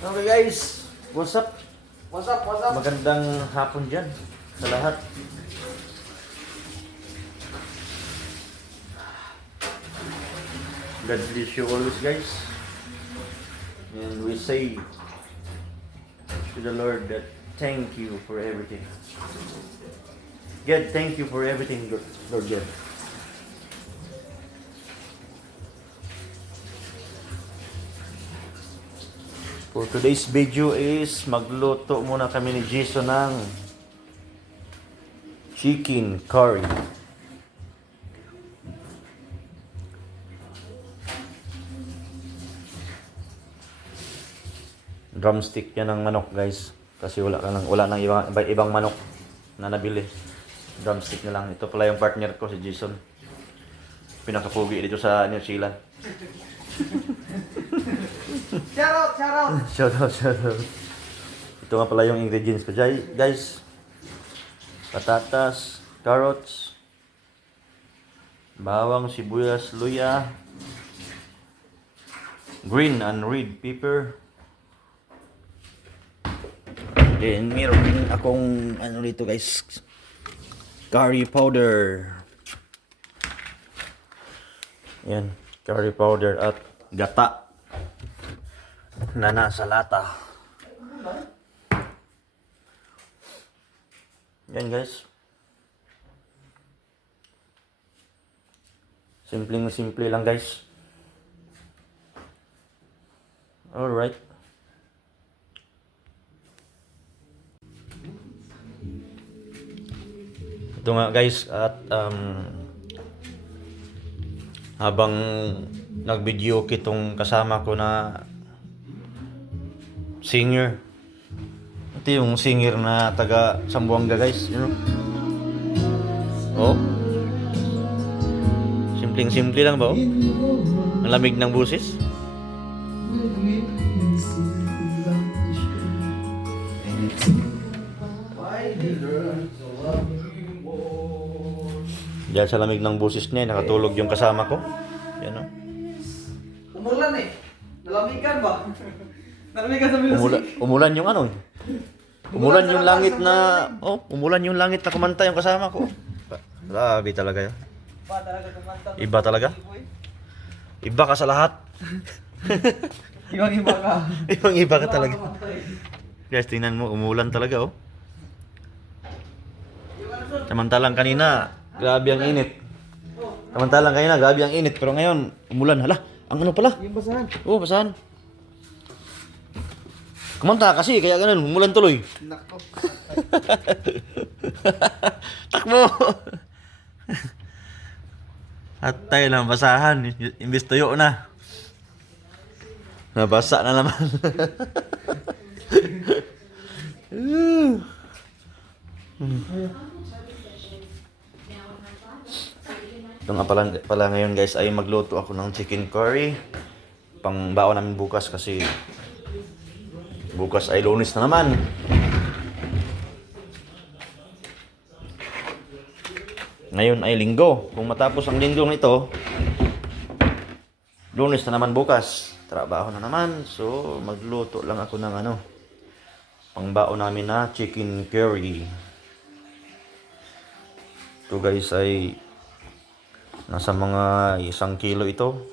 Okay guys, what's up? What's up? What's up? Magandang hapon dyan sa lahat. God bless you always guys. And we say to the Lord that thank you for everything. God, thank you for everything, Lord God. For today's video is magluto muna kami ni Jason ng chicken curry. Drumstick yan ng manok guys. Kasi wala nang ibang manok na nabili. Drumstick na lang. Ito pala yung partner ko si Jason. Pinakapugi dito sa New Zealand. Shout out! Shout out! Shout out. Ito nga pala yung ingredients ko guys. Patatas, carrots, bawang, sibuyas, luya, green and red pepper. Then meron din akong ano dito guys, curry powder. Yan, curry powder at gata na nasa lata. Yan guys. Simple lang guys. Alright. Ito nga guys, at habang nag-video kitong kasama ko na singer. Ito yung singer na taga Sambuanga guys, you know. Oh. Simpleng-simple lang ba oh? Ang lamig ng busis. Diyan sa lamig ng busis niya, nakatulog yung kasama ko. Yan o. Umulan eh. Nalamigan ba? Nalamigan sa music. Umulan yung ano. Umulan yung langit na... Oh, umulan yung langit na kumanta yung kasama ko. Grabe talaga yun. Ba talaga kumanta. Iba talaga. Iba ka sa lahat. Ibang-iba ka. Ibang-iba ka talaga. Guys, tingnan mo, umulan talaga oh. Samantalang kanina, grabe ang init. Samantalang kanina, grabe ang init. Pero ngayon, umulan. Hala, ang ano pala? Yung basahan. Oo, basahan. Kumanta kasi, kaya ganun, umulan tuloy. Nako. Takbo! At tayo lang, basahan. Imbis tuyo na. Nabasa na naman. Ito nga pala ngayon guys ay magluto ako ng chicken curry. Pang baon namin bukas kasi bukas ay Lunes na naman. Ngayon ay Linggo. Kung matapos ang linggong ito, Lunes na naman bukas. Trabaho na naman. So magluto lang ako ng ano, pang baon namin na chicken curry. Ito guys ay nasa mga 1 kilo ito.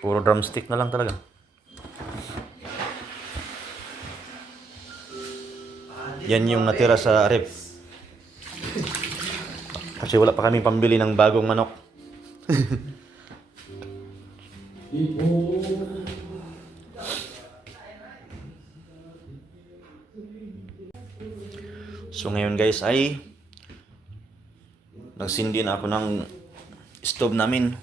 Puro drumstick na lang talaga. Yan yung natira sa rep. Kasi wala pa kami pambili ng bagong manok. So ngayon guys ay nagsindi na ako ng stove namin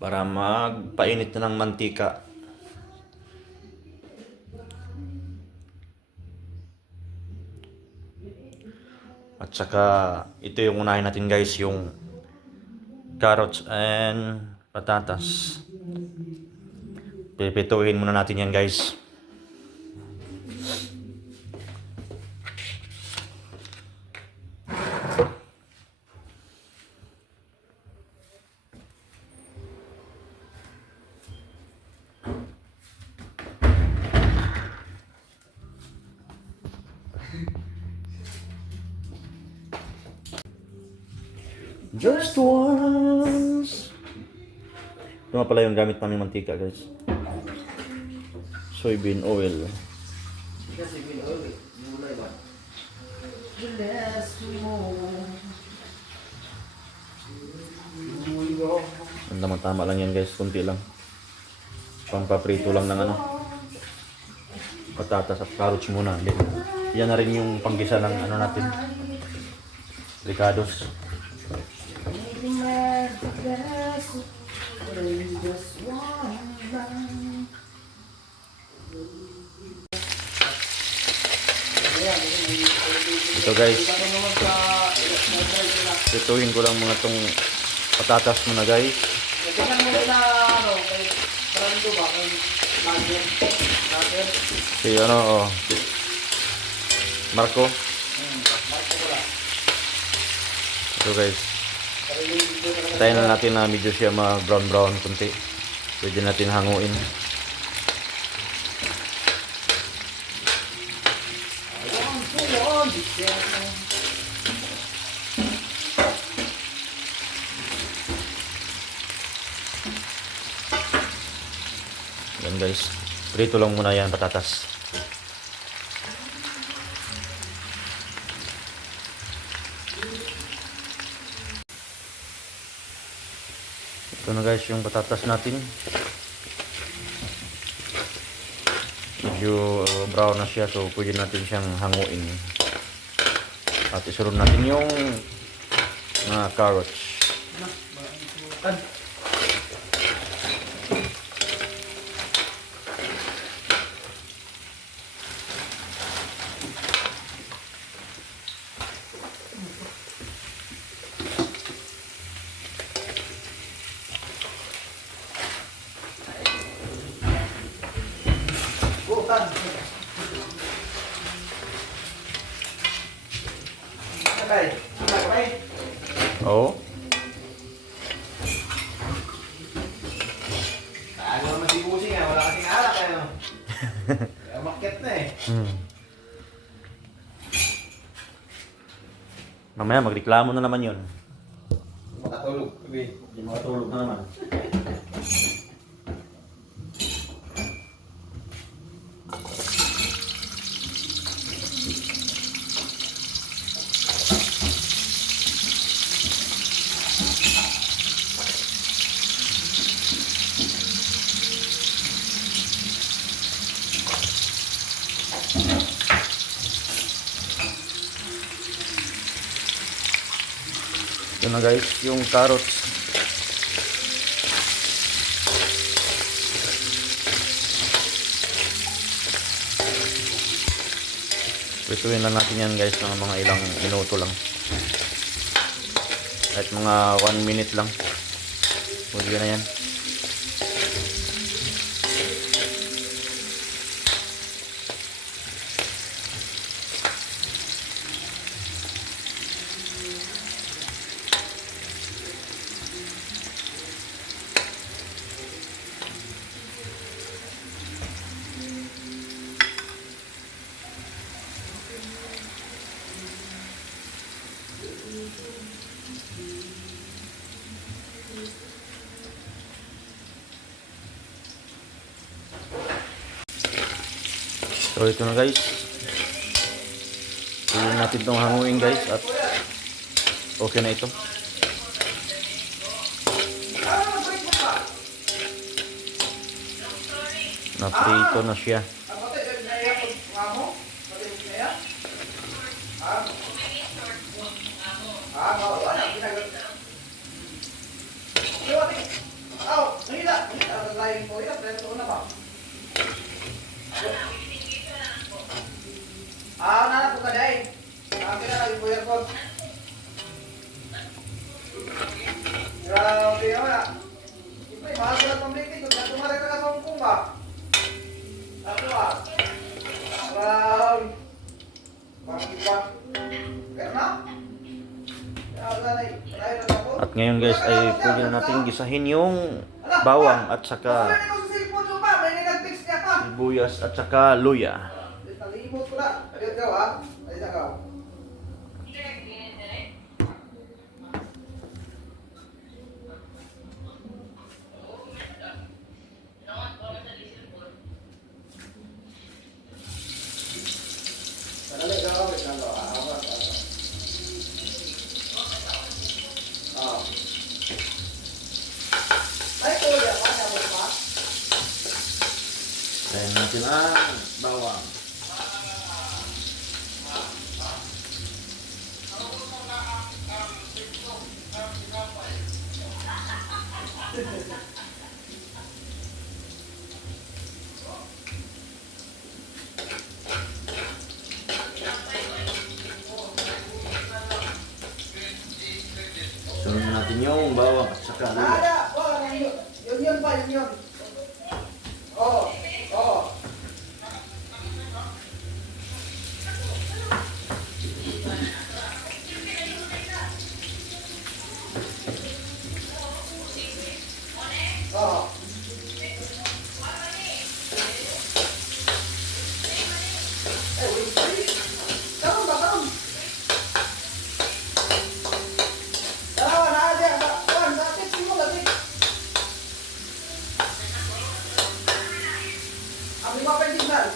para magpainit na ng mantika. At saka ito yung unahin natin guys, yung carrots and patatas. Pipituhin muna natin yan guys. Just once. Ito nga pala yung gamit namin mantika, guys. Soybean oil. Kasi gulay ba? Bless mo. Ang tama lang yan, guys. Kunti lang. Pampaprito lang ng ano. Patatas at carrots muna. Yan na rin yung panggisa ng ano natin. Ricados. Ito guys. Ituhin ko lang mga tong patatas muna guys. Tingnan mo na ano, kay Brando ba? Kay Lager. Lager. Si ano, oh. Marco. Marco ko lang. Ito guys. Tayo na natin na medyo siya ma-brown kunti. Pwede natin hanguin. Yan guys. Prito lang muna yan patatas. Ito na guys yung patatas natin. Medyo brown na siya, so pwede natin siyang hanguin. At isunod natin yung carrots. Bukan. Sabay. Sabay. Oo. Ano naman si Busing wala kasing alak eh. Kaya market na eh. Mamaya magreklamo na naman yun. Makatulog. Hindi makatulog na naman. Ito na guys, yung carrots. Prituin lang natin yan guys ng mga ilang minuto lang. Kahit mga 1 minute lang. Pwede na yan. So ito na guys. Pwede natin itong hanguin guys at okay na ito. Naprito na siya. Nana ko kaday. Akin na lagi puyer ko. Grabe wala. Iba mahal ko na pamiliki ko. Tumari ka sa Hong Kong ba? Ako ba? Grabe. Bakit ba? Kaya na? At ngayon guys ay pwede na natin gisahin yung bawang at saka sibuyas at saka luya. Nalimot ko na. Ayun daw ha. Ayun daw. natin ang bawang. Sunod natin yung bawang at saka luya. Ada, oh, yun pa, yun. Oh, oh. Oh. Wait. Karon ba, karon? Dalawa na aja, kawan, sakit mo lagi. Ang lima pa yung signal.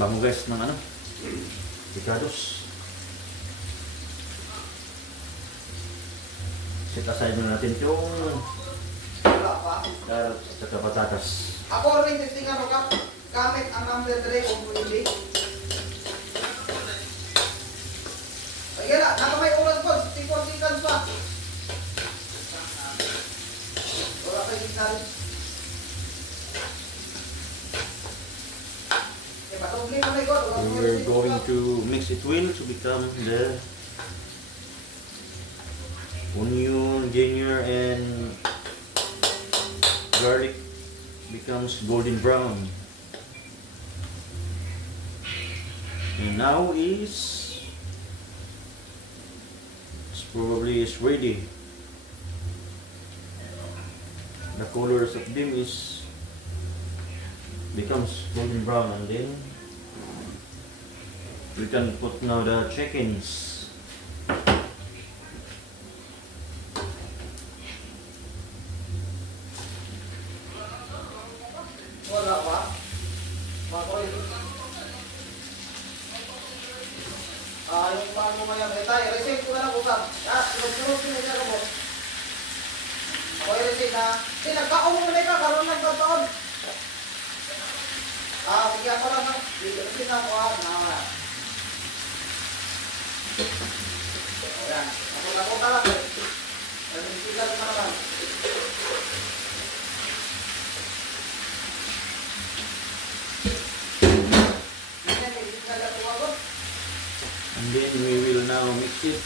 Bango guys ng ano? Picados. Set aside muna natin yung Wala pa. carrots at saka patatas. Ako rin testing ano ka, gamit ang number 3 kung pwede. Ayun na, nakamay oras po, 64 seconds pa. Wala pa yung signal. Patungli mo na ikaw. We're going to mix it well to become the onion, ginger, and garlic becomes golden brown. And now is probably is ready. The colors of them is becomes golden brown, and then we can put now the chickens. Wala pa. Makoy. Yung bago mo yan. Receive ko na lang bukas. Sunod-sunod ko na siya mo. Makoy receive na. Nagkaon mo na ka. Karoon ng pagkaon. Bigyan ko lang. Receive na ko. Ayan. Nakota lang. Nagsigal ka naman. And then we will now mix it.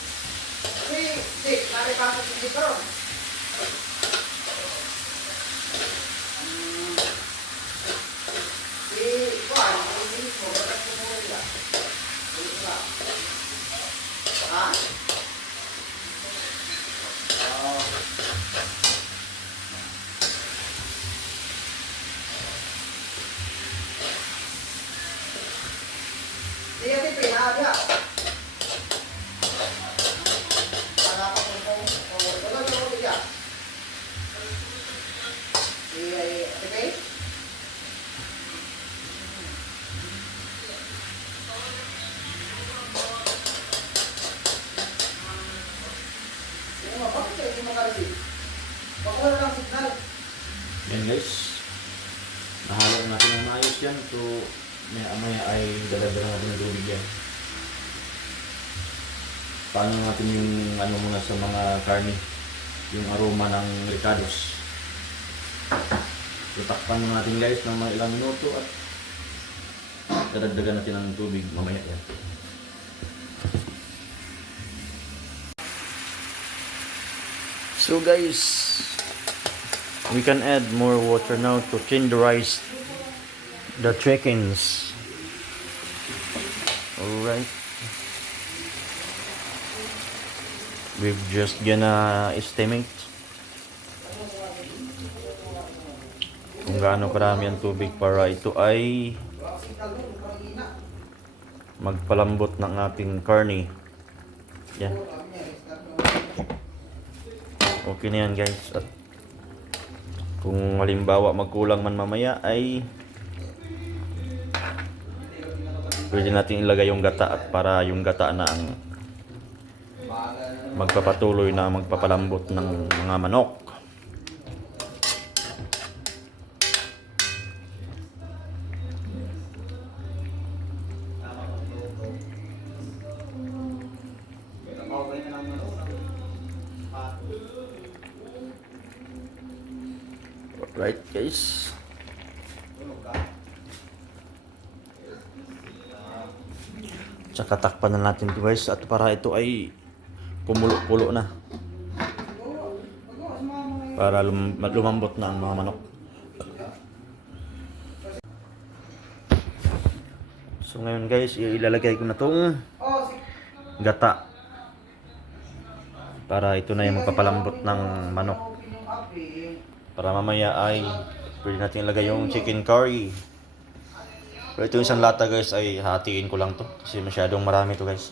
Yan guys, nahalo natin ng maayos yan. So maya ay dadagdagan natin ng tubig yan. Paano natin yung ano muna sa mga karne, yung aroma ng ricados. Tutakpan muna natin guys ng mga ilang minuto at dadagdagan natin ng tubig mamaya yan. So guys, we can add more water now to tenderize the chickens. Alright. We've just gonna estimate kung gaano karami ang tubig para ito ay magpalambot ng ating karne. Yan. Okay na yan guys. At kung halimbawa magkulang man mamaya ay pwede natin ilagay yung gata at para yung gata na ang magpapatuloy na magpapalambot ng mga manok. Right guys. Tsaka takpan na natin ito guys at para ito ay kumulo-kulo na. Para lumambot na ang mga manok. So ngayon guys, ilalagay ko na tong gata. Para ito na yung magpapalambot ng manok. Para mamaya ay pwede natin ilagay yung chicken curry. Pero ito isang lata guys ay hatiin ko lang to kasi masyadong marami to guys.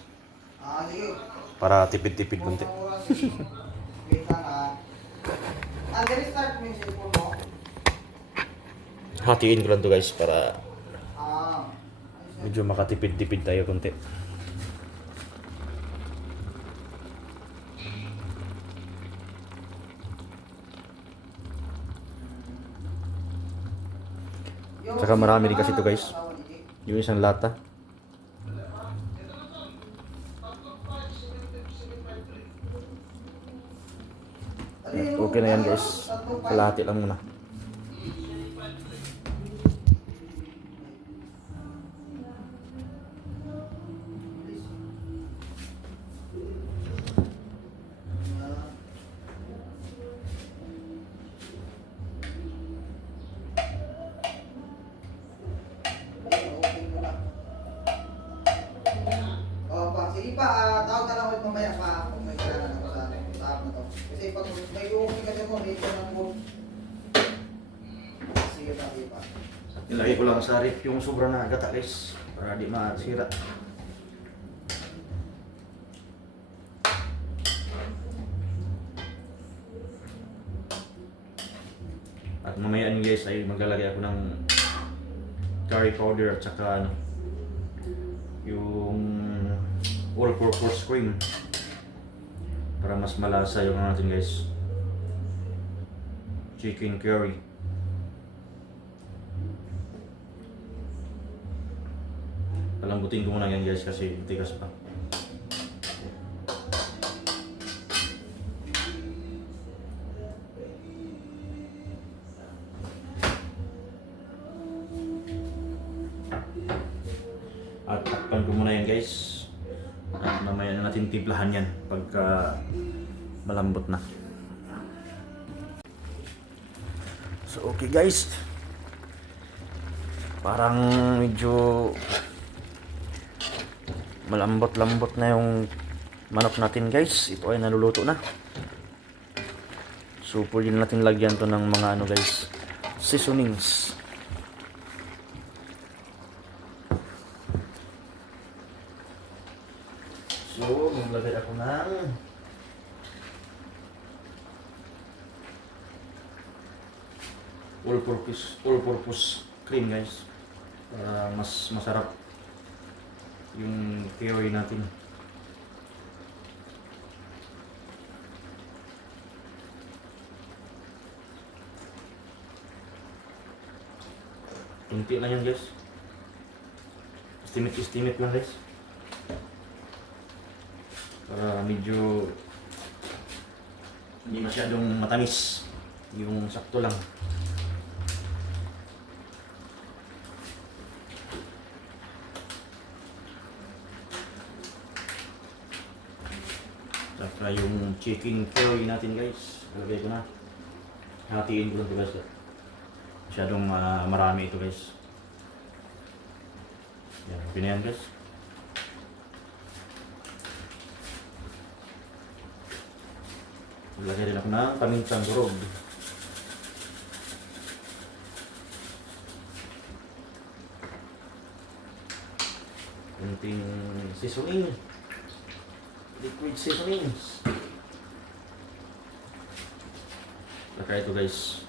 Para tipid-tipid bunti. Hatiin ko lang to guys para medyo makatipid-tipid tayo konti. Tsaka marami din kasi ito guys. Yung isang lata. Okay na yan guys. Kalahati lang muna. Sige pa, tawag na lang ulit mamaya pa kung may kailangan ako sa app na to. Kasi pag may uuwi kasi mo, may ito ng phone. Sige pa. Ilagay ko lang sa rip yung sobra na gata guys. Para di masira. At mamaya guys ay maglalagay ako ng curry powder at saka ano, yung all-purpose cream para mas malasa yung ano natin guys, chicken curry. Palambutin ko muna yan guys kasi tigas pa. At takpan ko muna yan guys. At mamaya na natin timplahan yan pagka malambot na. So okay guys. Parang medyo malambot-lambot na yung manok natin guys. Ito ay naluluto na. So pwede natin lagyan to ng mga ano guys, seasonings. So, maglagay ako ng all-purpose cream guys. Para mas masarap yung curry natin. Kunti lang yan guys. Estimate lang guys. Para medyo hindi masyadong matamis, yung sakto lang. Saka yung chicken curry natin guys, lagay ko na. Hatiin ko lang ito guys. Masyadong marami ito guys. Yan, okay na yan guys. Lagay rin ako ng pamintang durog. Kunting seasoning. Liquid seasonings. Saka ito guys,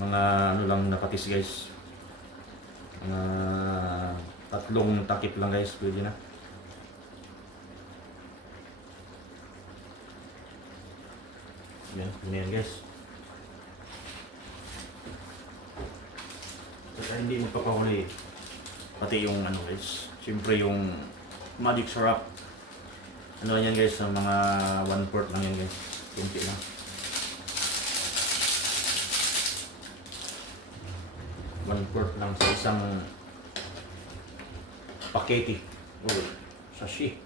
mga ano lang na patis guys. Mga 3 takip lang guys, pwede na. Yan guys. Saka hindi magpapahuli. Pati yung ano guys. Siyempre yung magic syrup. Ano yan guys, sa mga 1/4 lang yan guys. Kunti lang. One-fourth lang sa isang pakete. Oh, sashi.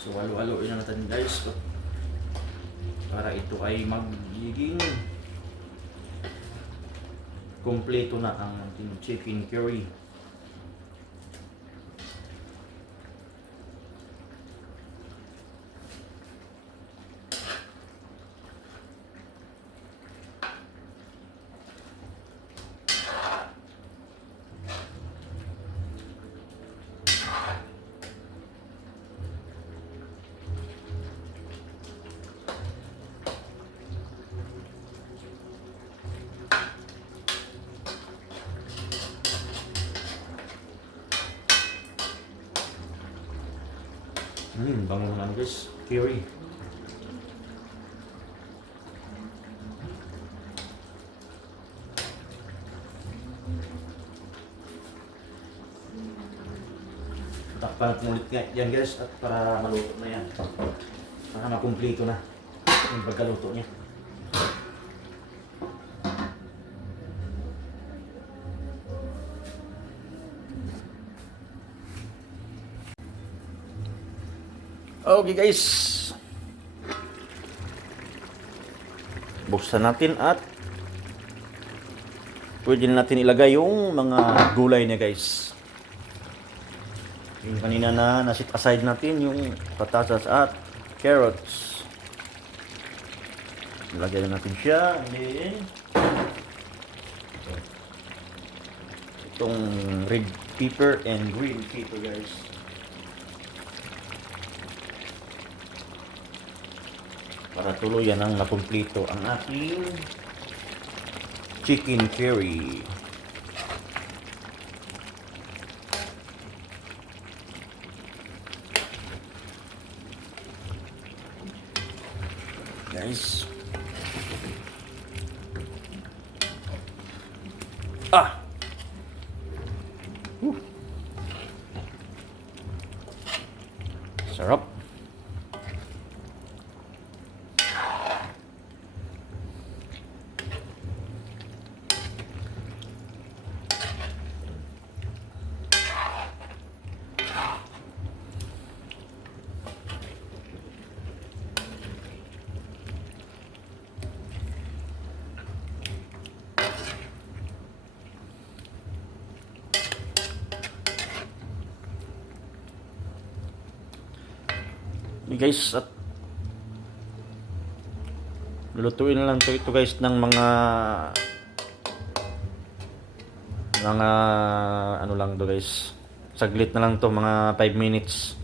So, halo-haloin na natin guys. Para ito ay magiging kompleto na ang ating chicken curry. Bango naman guys, curry. Takpan natin ulit yan guys, at para maluto na yan. Para makumplito na yung pagkaluto niya. Okay guys, buksan natin at pwede natin ilagay yung mga gulay niya guys. Yung kanina na nasit aside natin yung patatas at carrots. Ilagay na natin siya. And then itong red pepper and green pepper guys. Para tuluyan ang nakumplito ang ating chicken curry. Guys. Sarap. Guys, at lulutuin na lang ito guys ng mga ano lang to guys, saglit na lang to, mga 5 minutes.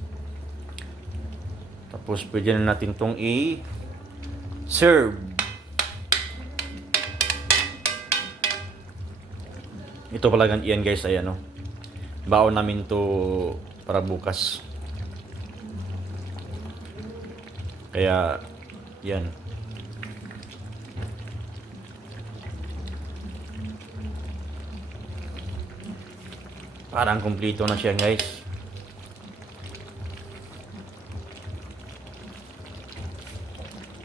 Tapos pwede na natin tong i-serve. Ito pala yan guys ay ano, baon namin to para bukas. Kaya, yan. Parang kumpleto na siya guys.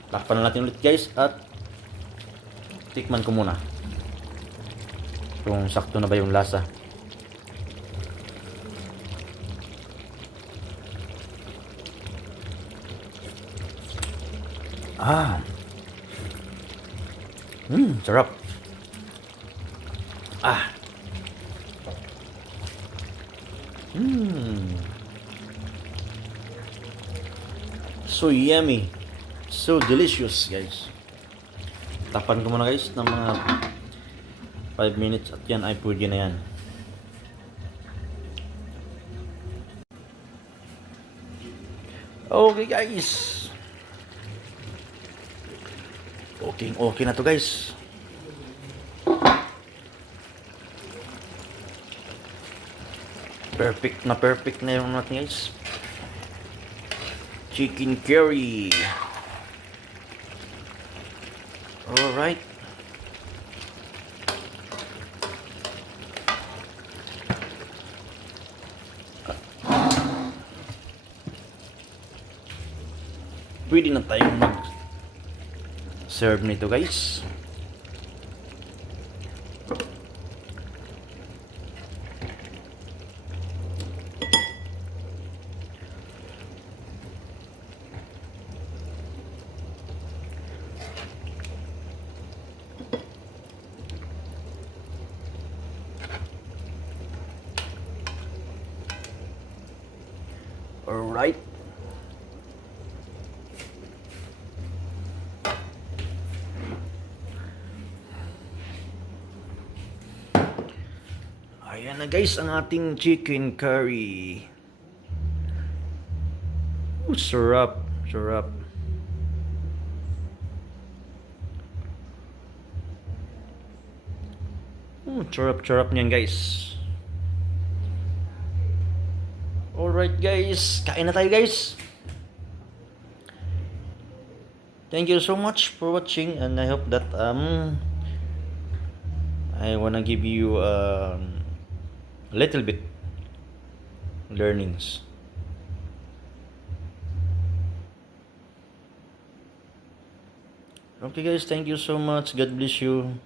Takpan na natin ulit guys at tikman ko muna kung sakto na ba yung lasa. Sarap. So yummy. So delicious, guys. Tapan ko muna guys ng mga 5 minutes at yan ay pwede na yan. Okay guys. Okay na to guys. Perfect na yung natin guys. Chicken curry. Alright. Pwede na tayong mag-serve nito, guys. Alright. Ayan na guys ang ating chicken curry. Ooh, sarap, sarap. Sarap niyan guys. Alright guys, kain na tayo guys. Thank you so much for watching, and I hope that I wanna give you a little bit learnings. Okay guys, thank you so much. God bless you.